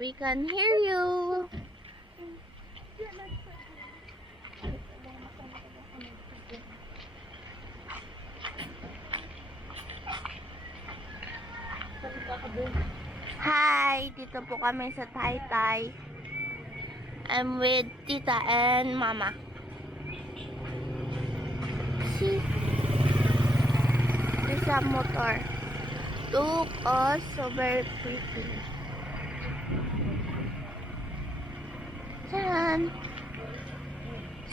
We can hear you. Hi, dito po kami sa Taytay. I'm with Tita and Mama. See? There's a motor. Look, oh, so very pretty. Tiyan.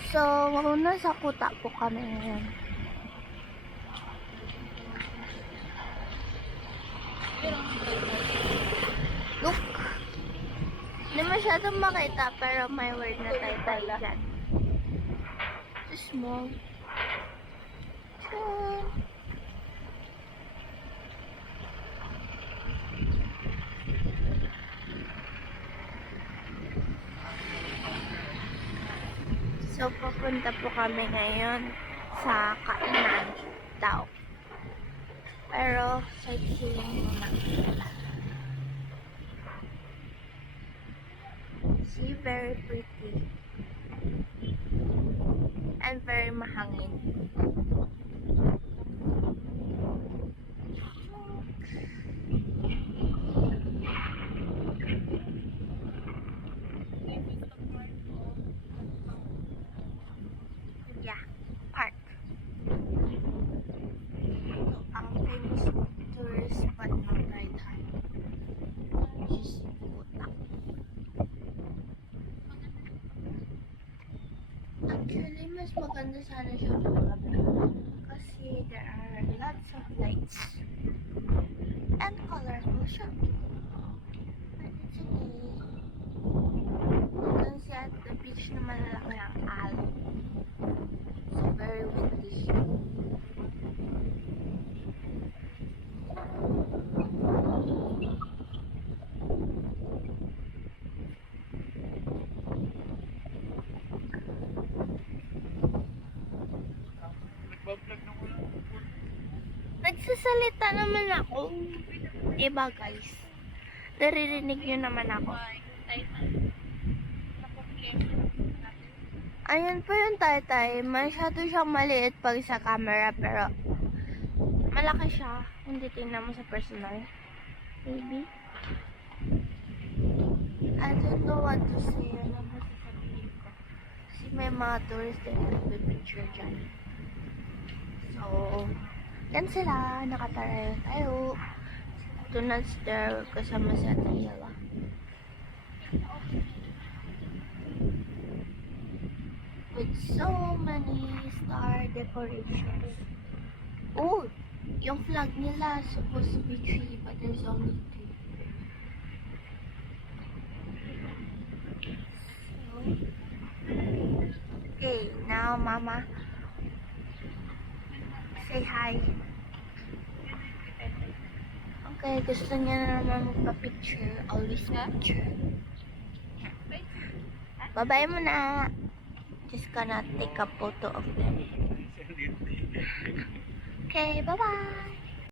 So, nasa kuta po kami ngayon. Look! Hindi masyadong makita, pero may word na Taytay dyan. It's small. Tiyan. So, papunta po kami ngayon sa kainan daw. Pero, sightseeing muna. See, very pretty. And very mahangin. Yeah, park. Ang famous tourist spot ng Taytay, which is Kuta. Actually, mas maganda sana siya ng gabi kasi there are lots of lights and colorful siya. But it's okay. You can see at the beach na malalaki ang aloe. So very windy. Nagsasalita naman ako. Iba guys. Naririnig nyo naman ako. Ayun po yung Taytay. Masyado siyang maliit pag sa camera, pero malaki siya kung titingnan mo sa personal. Maybe. I don't know what to say. Ano mo sasabihin ko? Kasi may mga tourists din na nagpipicture dyan. So, yan sila. Nakatarayo tayo. Do not stare kasama si Ate Yela. With so many star decorations. Oh, yung flag nila supposed to be 3, but there's only 2. So, okay, now Mama, say hi. Okay, gusto niya na naman magpa-picture. Always picture. Bye-bye muna. Just gonna take a photo of them. Okay, bye-bye.